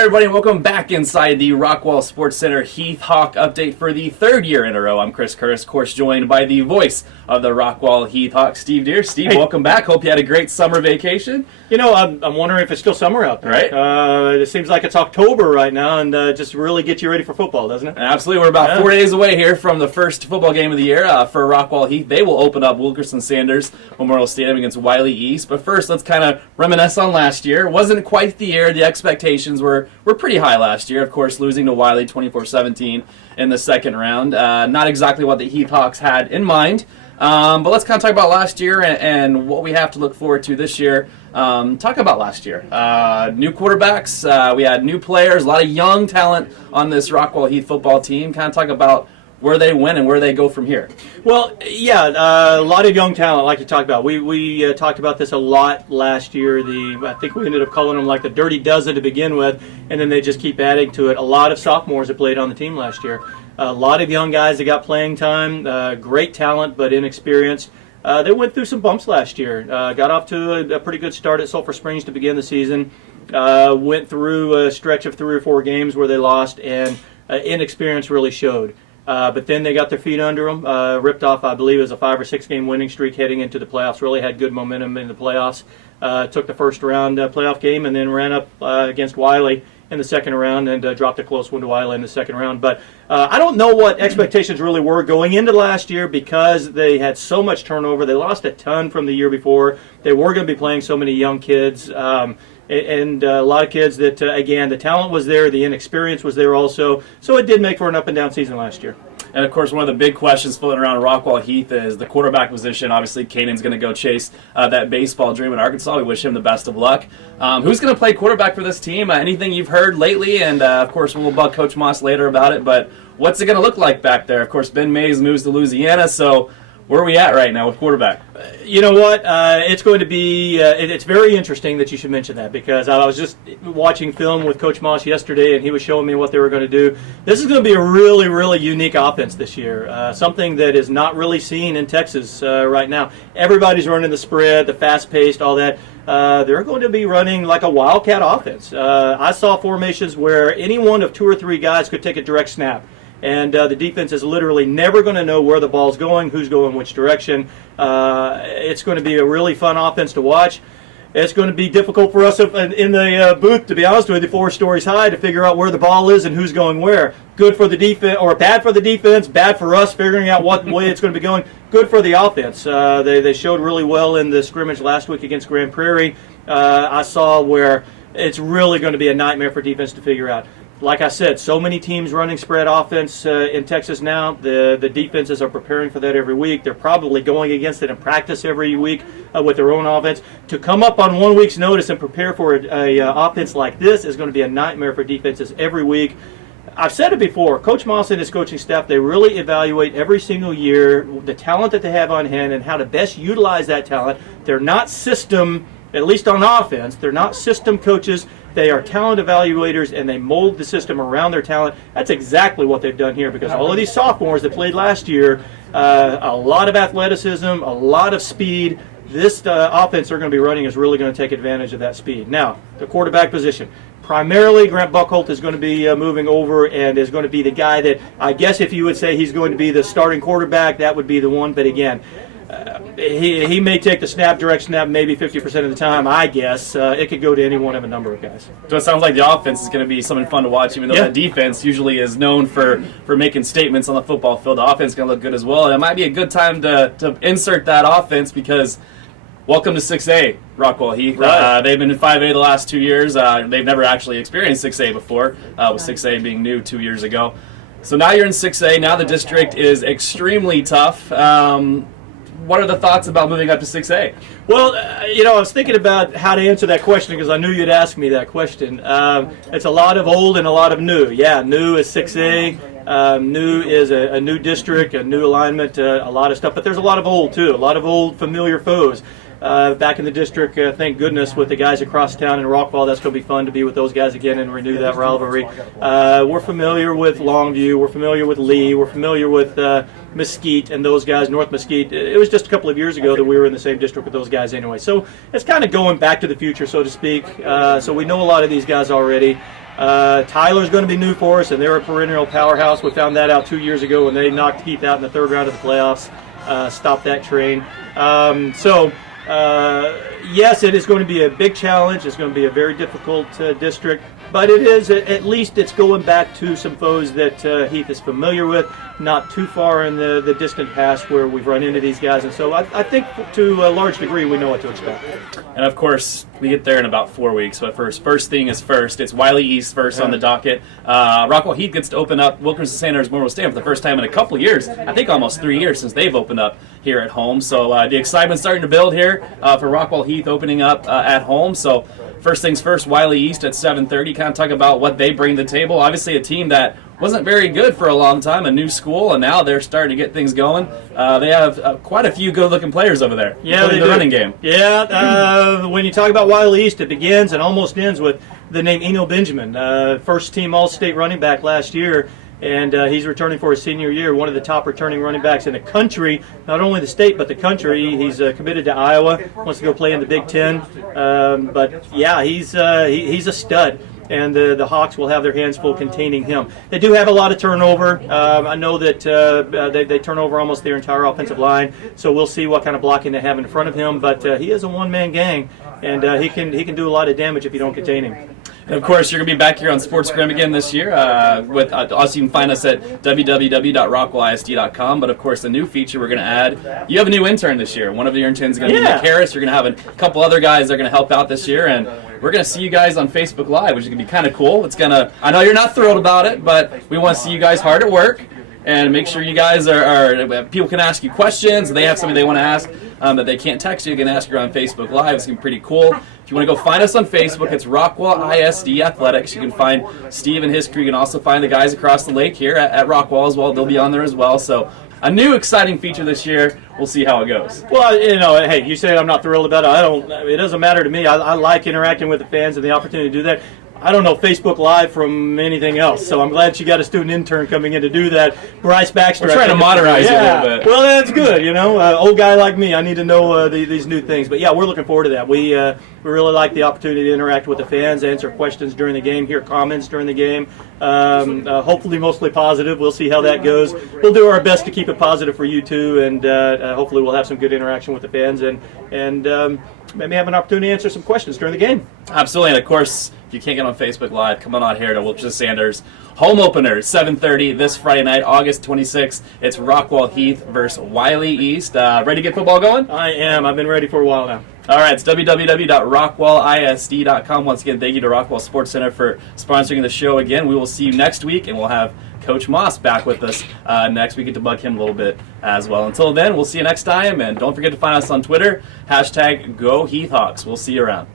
everybody, and welcome back inside the Rockwall Sports Center Heath Hawk update for the third year in a row. I'm Chris Curtis, of course, joined by the voice of the Rockwall-Heath Hawk, Steve Deere. Steve, welcome back. Hope you had a great summer vacation. You know, I'm wondering if it's still summer out there. Right. It seems like it's October right now, and just really get you ready for football, doesn't it? Absolutely. We're about 4 days away here from the first football game of the year for Rockwall-Heath. They will open up Wilkerson Sanders Memorial Stadium against Wiley East. But first, let's kind of reminisce on last year. It wasn't quite the year. The expectations were pretty high last year. Of course, losing to Wiley 24-17 in the second round. Not exactly what the Heath Hawks had in mind. But let's kind of talk about last year and what we have to look forward to this year. Talk about last year. New quarterbacks, we had new players, a lot of young talent on this Rockwall-Heath football team. Kind of talk about where they went and where they go from here. Well, yeah, a lot of young talent, like you talked about. We talked about this a lot last year. I think we ended up calling them like the Dirty Dozen to begin with, and then they just keep adding to it. A lot of sophomores that played on the team last year. A lot of young guys that got playing time, great talent but inexperienced. They went through some bumps last year. Got off to a pretty good start at Sulphur Springs to begin the season. Went through a stretch of 3 or 4 games where they lost, and inexperience really showed. But then they got their feet under them, ripped off, I believe, it was a 5 or 6 game winning streak heading into the playoffs. Really had good momentum in the playoffs. Took the first round playoff game and then ran up against Wiley in the second round and dropped a close one to Wiley in the second round. But I don't know what expectations really were going into last year because they had so much turnover. They lost a ton from the year before. They were going to be playing so many young kids. And a lot of kids that, again, the talent was there, the inexperience was there also. So it did make for an up-and-down season last year. And, of course, one of the big questions floating around Rockwall-Heath is the quarterback position. Obviously, Kanan's going to go chase that baseball dream in Arkansas. We wish him the best of luck. Who's going to play quarterback for this team? Anything you've heard lately? And, of course, we'll bug Coach Moss later about it. But what's it going to look like back there? Of course, Ben Mays moves to Louisiana, so where are we at right now with quarterback? You know what? It's going to be. It's very interesting that you should mention that because I was just watching film with Coach Moss yesterday, and he was showing me what they were going to do. This is going to be a really, really unique offense this year. Something that is not really seen in Texas right now. Everybody's running the spread, the fast-paced, all that. They're going to be running like a wildcat offense. I saw formations where any one of 2 or 3 guys could take a direct snap. And the defense is literally never going to know where the ball's going, who's going which direction. It's going to be a really fun offense to watch. It's going to be difficult for us in the booth, to be honest with you, 4 stories high, to figure out where the ball is and who's going where. Good for the defense, or bad for the defense, bad for us figuring out what way it's going to be going. Good for the offense. They showed really well in the scrimmage last week against Grand Prairie. I saw where it's really going to be a nightmare for defense to figure out. Like I said, so many teams running spread offense in Texas now. The defenses are preparing for that every week. They're probably going against it in practice every week with their own offense. To come up on 1 week's notice and prepare for a offense like this is going to be a nightmare for defenses every week. I've said it before. Coach Moss and his coaching staff, they really evaluate every single year the talent that they have on hand and how to best utilize that talent. They're not system, at least on offense, they're not system coaches. They are talent evaluators, and they mold the system around their talent. That's exactly what they've done here because all of these sophomores that played last year, a lot of athleticism, a lot of speed. This offense they're going to be running is really going to take advantage of that speed. Now, the quarterback position. Primarily, Grant Buckholt is going to be moving over and is going to be the guy that, I guess if you would say he's going to be the starting quarterback, that would be the one. But again, he may take the direct snap maybe 50% of the time, I guess. It could go to any one of a number of guys. So it sounds like the offense is going to be something fun to watch, even though the defense usually is known for making statements on the football field. The offense is going to look good as well. And it might be a good time to insert that offense because welcome to 6A, Rockwall-Heath. Right. They've been in 5A the last 2 years. They've never actually experienced 6A before, with 6A being new 2 years ago. So now you're in 6A. Now the district is extremely tough. What are the thoughts about moving up to 6A? Well, I was thinking about how to answer that question because I knew you'd ask me that question. It's a lot of old and a lot of new. Yeah, new is 6A. New is a new district, a new alignment, a lot of stuff. But there's a lot of old, too, a lot of old familiar foes. Back in the district, thank goodness, with the guys across town in Rockwall. That's going to be fun to be with those guys again and renew that rivalry. We're familiar with Longview. We're familiar with Lee. We're familiar with Mesquite and those guys, North Mesquite. It was just a couple of years ago that we were in the same district with those guys anyway. So it's kind of going back to the future, so to speak. So we know a lot of these guys already. Tyler's going to be new for us, and they're a perennial powerhouse. We found that out 2 years ago when they knocked Heath out in the third round of the playoffs, stopped that train. Yes, it is going to be a big challenge. It's going to be a very difficult district, but it is, at least it's going back to some foes that Heath is familiar with, not too far in the distant past where we've run into these guys. And so I think to a large degree we know what to expect. And of course, we get there in about 4 weeks. But first thing is first. It's Wiley East first on the docket. Rockwall-Heath gets to open up Wilkerson Sanders Memorial Stadium for the first time in a couple of years. I think almost 3 years since they've opened up here at home. So the excitement's starting to build here for Rockwall-Heath opening up at home. So first things first, Wiley East at 7:30. Kind of talk about what they bring to the table. Obviously, a team that wasn't very good for a long time, a new school, and now they're starting to get things going. They have quite a few good-looking players over there. Yeah, the running game. Yeah, when you talk about Wiley East, it begins and almost ends with the name Eno Benjamin, first-team All-State running back last year, and he's returning for his senior year, one of the top returning running backs in the country, not only the state but the country. He's committed to Iowa, wants to go play in the Big Ten, but yeah, he's a stud. And the Hawks will have their hands full containing him. They do have a lot of turnover. I know that they turn over almost their entire offensive line, so we'll see what kind of blocking they have in front of him. But he is a one-man gang, and he can do a lot of damage if you don't contain him. And of course, you're going to be back here on SportsGrim again this year. With also, you can find us at www.rockwallisd.com. But of course, the new feature we're going to add, you have a new intern this year. One of the interns is going to be Nick Harris. You're going to have a couple other guys that are going to help out this year, and we're going to see you guys on Facebook Live, which is going to be kind of cool. It's going to, I know you're not thrilled about it, but we want to see you guys hard at work and make sure you guys are people can ask you questions. They have something they want to ask that they can't text you. You can ask you on Facebook Live. It's going to be pretty cool. If you want to go find us on Facebook, it's Rockwall ISD Athletics. You can find Steve and his crew. You can also find the guys across the lake here at Rockwall as well. They'll be on there as well. So a new exciting feature this year. We'll see how it goes. Well, hey, you say I'm not thrilled about it. It doesn't matter to me. I like interacting with the fans and the opportunity to do that. I don't know Facebook Live from anything else, so I'm glad you got a student intern coming in to do that. Bryce Baxter. We're trying to modernize you a little bit. Well, that's good. Old guy like me, I need to know these new things. But yeah, we're looking forward to that. We really like the opportunity to interact with the fans, answer questions during the game, hear comments during the game. Hopefully, mostly positive. We'll see how that goes. We'll do our best to keep it positive for you too, and hopefully, we'll have some good interaction with the fans and maybe have an opportunity to answer some questions during the game. Absolutely, and of course, if you can't get on Facebook Live, come on out here to Wilkerson Sanders. Home opener, 7:30 this Friday night, August 26th. It's Rockwall-Heath versus Wiley East. Ready to get football going? I am. I've been ready for a while now. All right, it's www.rockwallisd.com. Once again, thank you to Rockwall Sports Center for sponsoring the show again. We will see you next week, and we'll have Coach Moss back with us next. We get to bug him a little bit as well. Until then, we'll see you next time, and don't forget to find us on Twitter, #GoHeathHawks. We'll see you around.